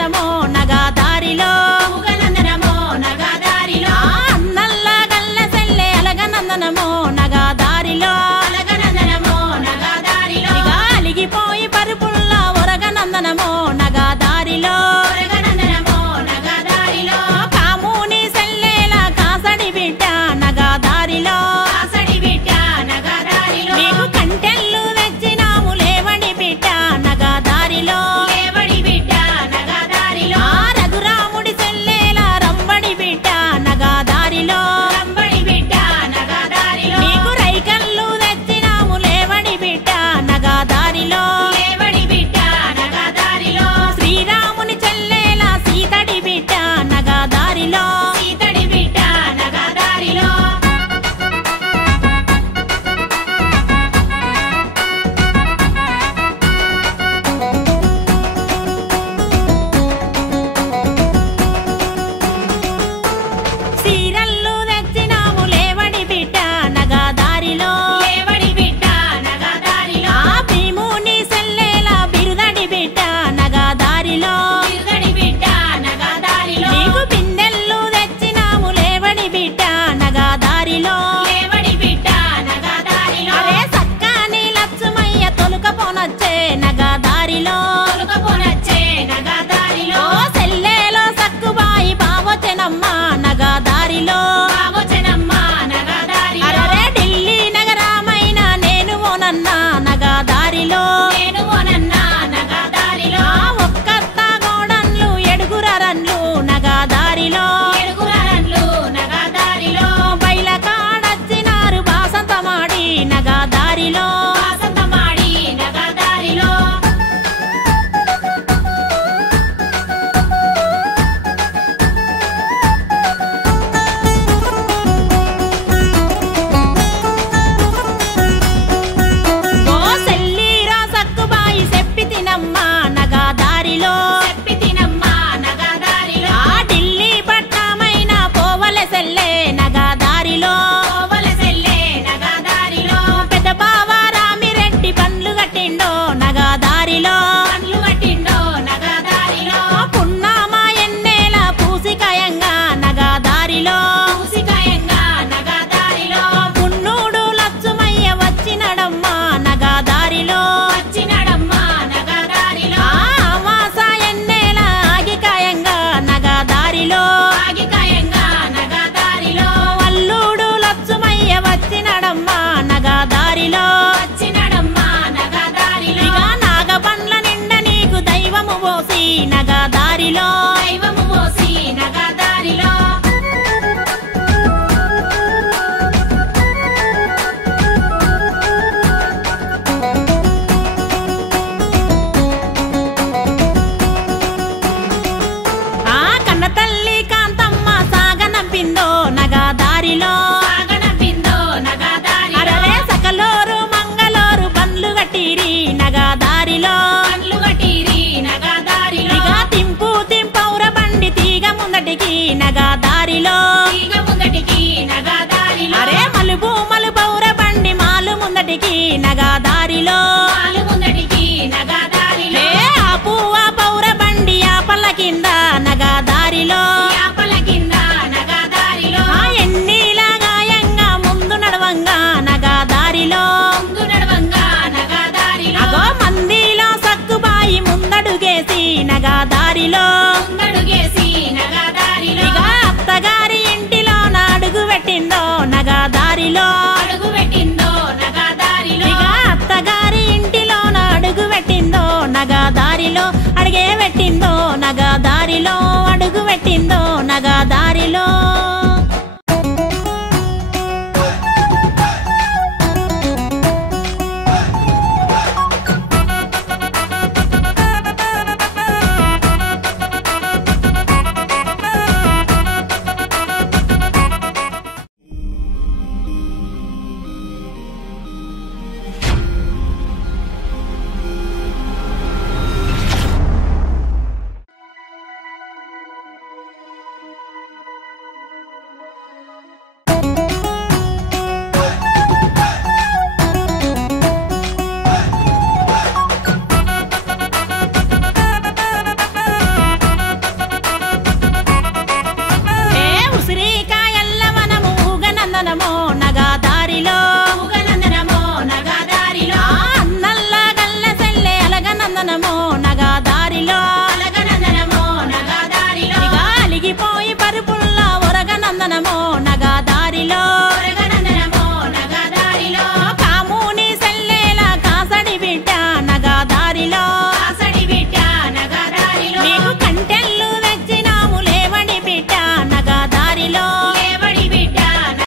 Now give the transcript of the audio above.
నందనమో నగాదారిలో నందనమో నగాదారిలో అన్నల్లా గల్ల సెల్లె అలగ నందనమో నగాదారిలో అలగ నందనమో నగాదారిలో అలిగిపోయి పరుపుల్లా ఒరగ నందనమో నగాదారిలో ఒరగ నందనమో నగాదారిలో కాముని సెల్లెల కాసడి బిడ్డ నగాదారిలో కాసడి బిడ్డ నగాదారిలో నీకు కంటెల్లు తెచ్చినాము లేవడి బిడ్డ నగాదారిలో లేవడి బిడ్డ నగాదారిలో రఘురాముడి సెల్లెల రంబడి బిడ్డ నగాదారిలో రంబడి బిడ్డ నగాదారిలో నీకు రైకల్లు తెచ్చినాము లేవడి బిడ్డ నగాదారిలో లేవడి బిడ్డ నగాదారిలో శ్రీరాముని చెల్లెల సీతడి బిడ్డ నగాదారిలో సీతడి బిడ్డ నగాదారిలో సీరల్లు తెచ్చినాము లేవడి బిడ్డ నగాదారిలో లేవడి బిడ్డ నగాదారిలో భీముని సెల్లెల బిరుదడి బిడ్డ నగాదారిలో బిరుదడి బిడ్డ నగాదారిలో నీకు బిందెల్లు తెచ్చినాము లేవడి బిడ్డ నగాదారిలో లేవడి బిడ్డ నగాదారిలో అరే సక్కని లక్ష్మయ్య తొలుకపోనొచ్చే నగాదారిలో తొలుకపోనొచ్చే నగాదారిలో సెల్లెలో సక్కుబాయి బావొచ్చెనమ్మ నగాదారిలో బావొచ్చెనమ్మ నగాదారిలో అరే ఢిల్లీ నగరమైన నేను ఓనన్నా నగాదారిలో నేను ఓనన్నా నగాదారిలో ఒక్కత్త గోడన్లు ఎడుగురరన్లు నగాదారిలో ఎడుగురరన్లు నగాదారిలో బయల కాడచ్చినారు బాసంతమాడి నగాదారిలో బాసంతమాడి నగాదారిలో ఓ సెల్లిరా సక్కుబాయి చెప్పి తినమ్మా నగాదారిలో చెప్పి తినమ్మా నగాదారిలో ఢిల్లీ పట్నమైన పోవల సెల్లె నగాదారిలో పోవల సెల్లె నగాదారిలో పెద్ద బావ రామిరెడ్డి పండ్లు కట్టిండో నగాదారిలో పండ్లు కట్టిండో నగాదారిలో పున్నామ ఎన్నేల పూసికాయంగా నగాదారిలో పూసికాయంగా నగాదారిలో పున్నూడు లక్ష్మయ్య వచ్చినడమ్మా నగాదారిలో వచ్చినడమ్మా నగాదారిలో అమాస ఎన్నేల ఆగికాయంగా నగాదారిలో ఆగికాయంగా నగాదారిలో అల్లుడు లక్ష్మయ్య వచ్చినడమ్మా నగాదారిలో వచ్చినడమ్మా నగాదారిలో ఇక నాగపండ్ల నిండ నీకు దైవము పోసి నగాదారిలో దైవము పోసి నగాదారిలో ఆ కన్న తల్లి కాంతమ్మ సాగనంపిందో నగాదారిలో సాగనంపిందో నగాదారిలో అరే సకలోరు మంగళోరు బండ్లు కట్టిరి నగాదారిలో బండ్లు కట్టిరి నగాదారిలో ఇక తింపు తింపౌర బండి తీగ ముందటికి నగాదారిలో తీగ ముందటికి నగాదారిలో అరే మలుపు మలుపౌర బండి మాలు ముందటికి నగాదారిలో మాలు ముందటికి నగాదారిలో ఆపు ఆ పౌర బండి ఆపల కింద నగాదారిలో ఆపల కింద నగాదారిలో ఎన్నిల గాయంగా ముందు నడవంగా నగాదారిలో ముందు నడవంగా నగాదారిలో అగో మందిలో సక్కుబాయి ముందడుగేసి నగాదారిలో ముందడుగేసి నగాదారిలో ఇక అత్తగారి ఇంటిలో అడుగు పెట్టిందో నగాదారిలో అడుగు పెట్టిందో నగాదారిలో ఇక అత్తగారి ఇంటిలో అడుగు పెట్టిందో నగాదారిలో అడిగే పెట్టిందో నగాదారిలో అడుగు పెట్టిందో నగాదారిలో